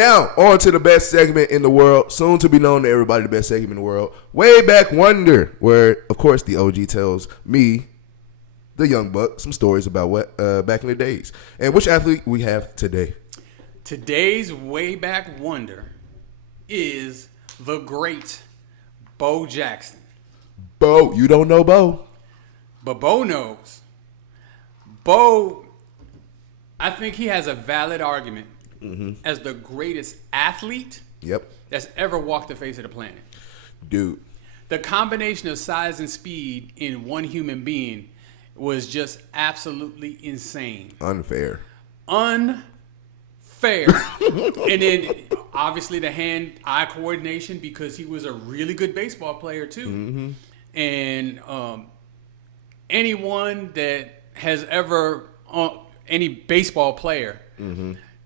Now, on to the best segment in the world, soon to be known to everybody, the best segment in the world, Way Back Wonder, where, of course, the OG tells me, the young buck, some stories about what back in the days. And which athlete we have today? Today's Way Back Wonder is the great Bo Jackson. Bo, you don't know Bo? But Bo knows. Bo, I think he has a valid argument as the greatest athlete that's ever walked the face of the planet. Dude. The combination of size and speed in one human being was just absolutely insane. Unfair. And then obviously the hand-eye coordination, because he was a really good baseball player too. And anyone that has ever, any baseball player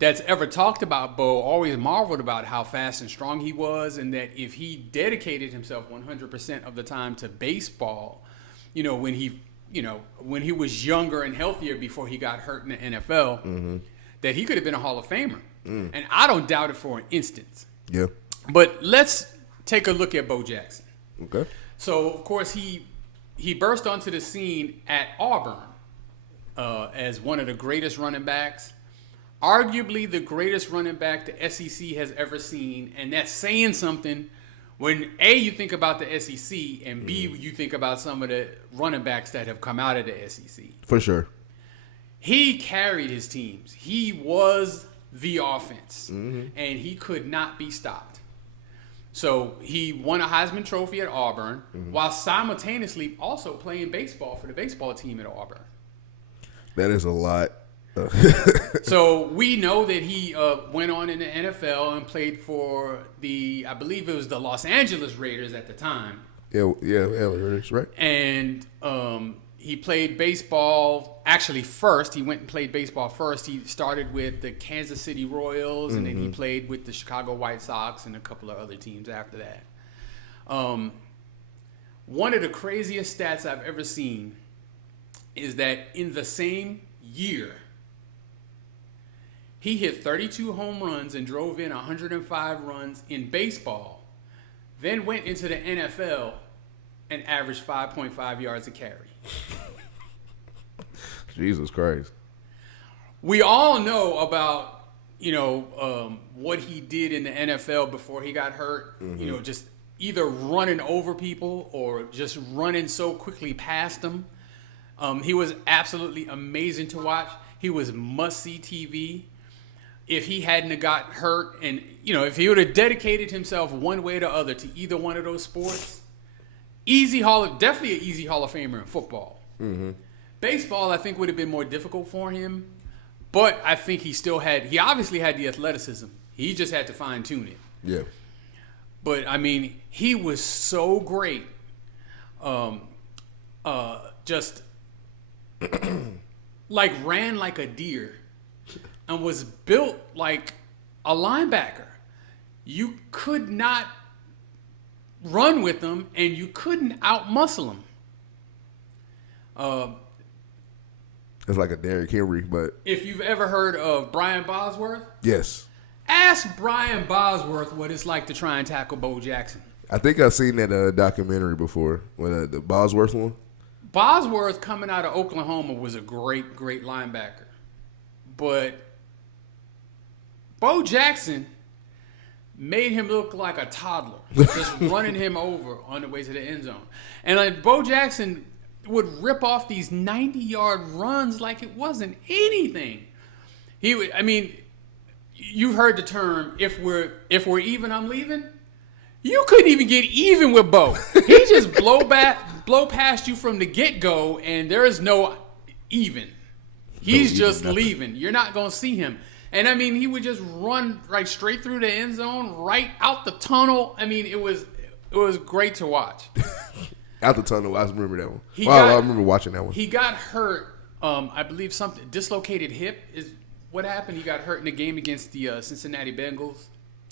that's ever talked about Bo always marveled about how fast and strong he was, and that if he dedicated himself 100% of the time to baseball, when he was younger and healthier before he got hurt in the NFL, that he could have been a Hall of Famer. And I don't doubt it for an instant. Yeah. But let's take a look at Bo Jackson. Okay. So, of course, he burst onto the scene at Auburn as one of the greatest running backs, arguably the greatest running back the SEC has ever seen. And that's saying something when, A, you think about the SEC, and B, you think about some of the running backs that have come out of the SEC. For sure. He carried his teams. He was the offense, and he could not be stopped. So he won a Heisman Trophy at Auburn while simultaneously also playing baseball for the baseball team at Auburn. That is a lot. So we know that he went on in the NFL and played for I believe it was the Los Angeles Raiders at the time. Yeah, Raiders, right? And he played baseball, actually first. He went and played baseball first. He started with the Kansas City Royals, and then he played with the Chicago White Sox and a couple of other teams after that. One of the craziest stats I've ever seen is that in the same year, he hit 32 home runs and drove in 105 runs in baseball, then went into the NFL and averaged 5.5 yards a carry. Jesus Christ. We all know about, what he did in the NFL before he got hurt, just either running over people or just running so quickly past them. He was absolutely amazing to watch. He was must-see TV. If he hadn't have got hurt and, if he would have dedicated himself one way or the other to either one of those sports, definitely an easy Hall of Famer in football. Baseball, I think, would have been more difficult for him, but I think he obviously had the athleticism. He just had to fine-tune it. Yeah. But, he was so great. Just ran like a deer and was built like a linebacker. You could not run with him, and you couldn't out-muscle him. It's like a Derrick Henry, but... If you've ever heard of Brian Bosworth, yes. Ask Brian Bosworth what it's like to try and tackle Bo Jackson. I think I've seen that documentary before, the Bosworth one. Bosworth, coming out of Oklahoma, was a great, great linebacker. But Bo Jackson made him look like a toddler, just running him over on the way to the end zone. And Bo Jackson would rip off these 90-yard runs like it wasn't anything. You've heard the term, if we're even, I'm leaving. You couldn't even get even with Bo. He just blow past you from the get-go, and there is no even. He's just leaving. You're not going to see him. And, he would just run right straight through the end zone, right out the tunnel. It was great to watch. Out the tunnel, I remember that one. I remember watching that one. He got hurt, I believe something, dislocated hip is what happened. He got hurt in a game against the Cincinnati Bengals.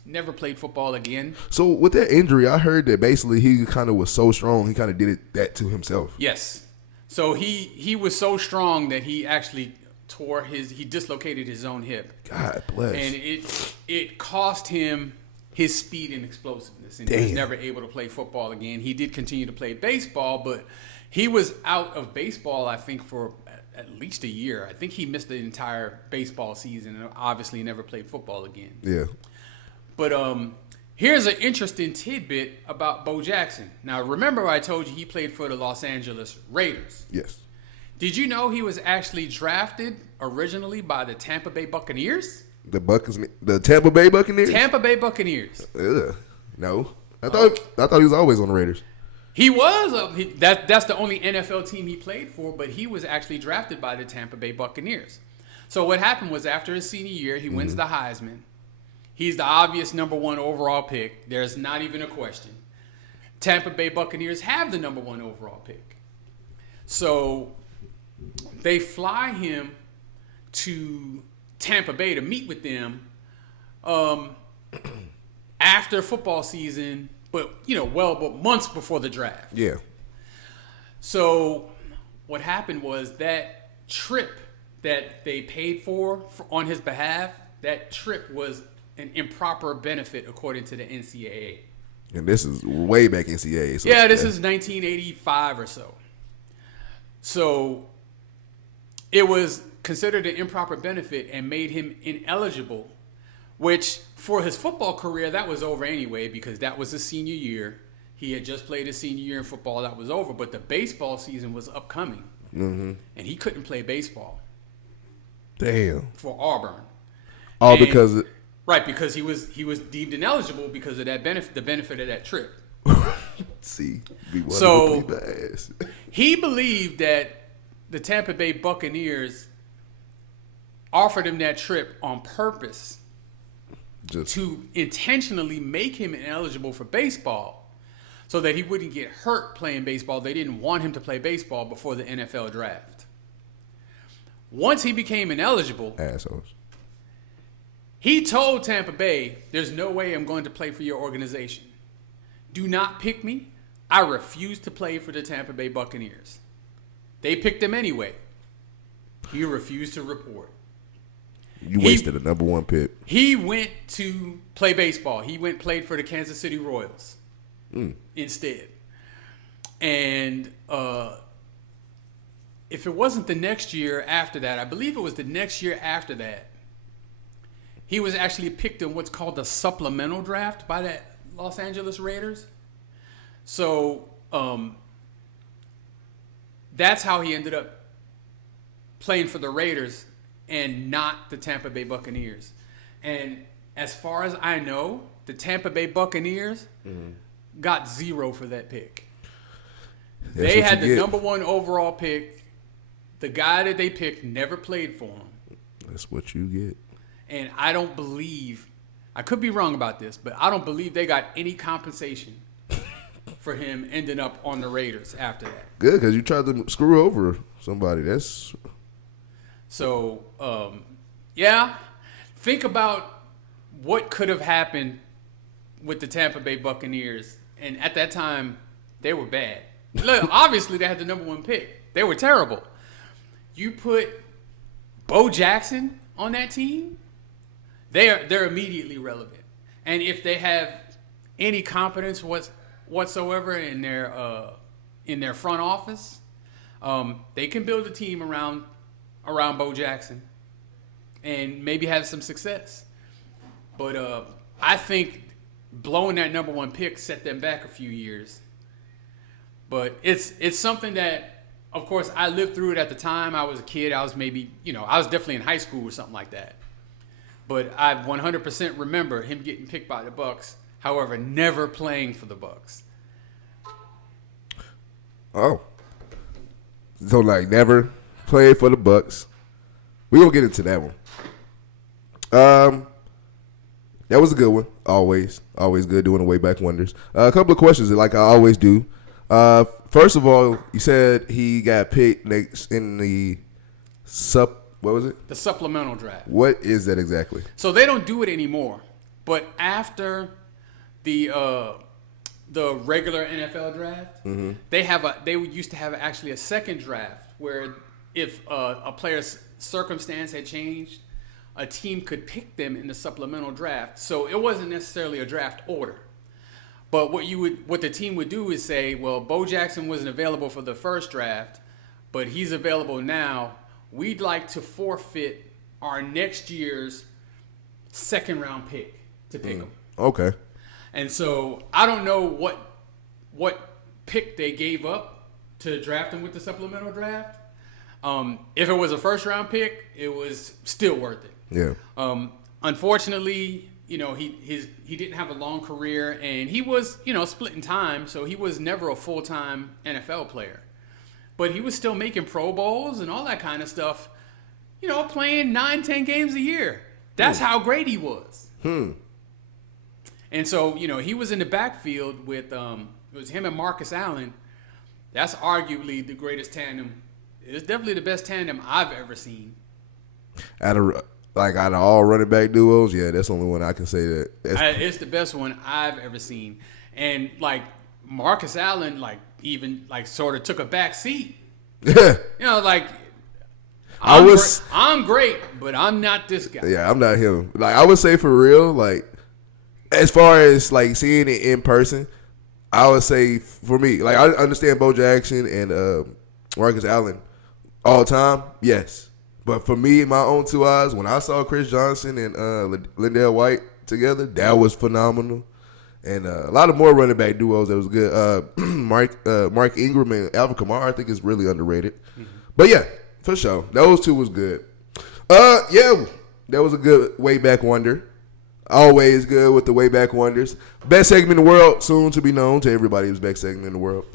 Never played football again. So with that injury, I heard that basically he kind of was so strong, he kind of did that to himself. Yes. So he was so strong that he actually he dislocated his own hip. God bless. And it cost him his speed and explosiveness, and he was never able to play football again. He did continue to play baseball, but he was out of baseball, I think, for at least a year. I think he missed the entire baseball season and obviously never played football again. Yeah. But here's an interesting tidbit about Bo Jackson. Now, remember I told you he played for the Los Angeles Raiders. Yes. Did you know he was actually drafted originally by the Tampa Bay Buccaneers? The Tampa Bay Buccaneers? Tampa Bay Buccaneers. Ugh. No. I thought he was always on the Raiders. He was. That's the only NFL team he played for, but he was actually drafted by the Tampa Bay Buccaneers. So what happened was after his senior year, he wins the Heisman. He's the obvious number 1 overall pick. There's not even a question. Tampa Bay Buccaneers have the number 1 overall pick. So they fly him to Tampa Bay to meet with them after football season, but months before the draft. Yeah. So what happened was that trip that they paid for on his behalf, that trip was an improper benefit according to the NCAA. And this is way back in NCAA. So this is 1985 or so. So it was considered an improper benefit and made him ineligible, which for his football career, that was over anyway because that was his senior year. He had just played his senior year in football. That was over. But the baseball season was upcoming. And he couldn't play baseball. Damn. For Auburn. All because... Right, because he was deemed ineligible because of that benefit, the benefit of that trip. See, he believed that the Tampa Bay Buccaneers offered him that trip on purpose to intentionally make him ineligible for baseball so that he wouldn't get hurt playing baseball. They didn't want him to play baseball before the NFL draft. Once he became ineligible, assholes. He told Tampa Bay, there's no way I'm going to play for your organization. Do not pick me. I refuse to play for the Tampa Bay Buccaneers. They picked him anyway. He refused to report. You wasted a number 1 pick. He went to play baseball. He played for the Kansas City Royals instead. And if it wasn't the next year after that, I believe it was the next year after that, he was actually picked in what's called the supplemental draft by the Los Angeles Raiders. So that's how he ended up playing for the Raiders and not the Tampa Bay Buccaneers. And as far as I know, the Tampa Bay Buccaneers got 0 for that pick. They had the number 1 overall pick. The guy that they picked never played for them. That's what you get. And I don't believe, I could be wrong about this, but I don't believe they got any compensation for him ending up on the Raiders after that. Good, because you tried to screw over somebody. That's so, yeah. Think about what could have happened with the Tampa Bay Buccaneers. And at that time, they were bad. Look, obviously, they had the number 1 pick. They were terrible. You put Bo Jackson on that team, they're immediately relevant. And if they have any competence whatsoever in their front office, they can build a team around Bo Jackson and maybe have some success. But I think blowing that number 1 pick set them back a few years. But it's something that, of course, I lived through it at the time. I was a kid. I was I was definitely in high school or something like that. But I 100% remember him getting picked by the Bucs. However, never playing for the Bucs. Oh. So, never played for the Bucs. We gonna get into that one. That was a good one. Always good doing the way back wonders. A couple of questions like I always do. First of all, you said he got picked next in the what was it? The supplemental draft. What is that exactly? So they don't do it anymore. But after the regular NFL draft, they used to have actually a second draft where if a player circumstance had changed, a team could pick them in the supplemental draft. So it wasn't necessarily a draft order. But what the team would do is say, well, Bo Jackson wasn't available for the first draft, but he's available now. We'd like to forfeit our next year's second round pick to pick him. Okay. And so I don't know what pick they gave up to draft him with the supplemental draft. If it was a first round pick, it was still worth it. Yeah. Unfortunately, he didn't have a long career, and he was, splitting time, so he was never a full-time NFL player. But he was still making Pro Bowls and all that kind of stuff, playing 9-10 games a year. That's how great he was. And so, he was in the backfield with, it was him and Marcus Allen. That's arguably the greatest tandem. It's definitely the best tandem I've ever seen. Out of all running back duos, yeah, that's the only one I can say that. It's the best one I've ever seen. And, Marcus Allen, even sort of took a back seat. Yeah. I'm great, but I'm not this guy. Yeah, I'm not him. I would say for real, as far as, seeing it in person, I would say for me, I understand Bo Jackson and Marcus Allen all time, yes. But for me, in my own two eyes, when I saw Chris Johnson and Lindell White together, that was phenomenal. And a lot of more running back duos that was good. Mark Ingram and Alvin Kamara, I think, is really underrated. Mm-hmm. But yeah, for sure, those two was good. Yeah, that was a good way back wonder. Always good with the way back wonders. Best segment in the world, soon to be known to everybody who's best segment in the world.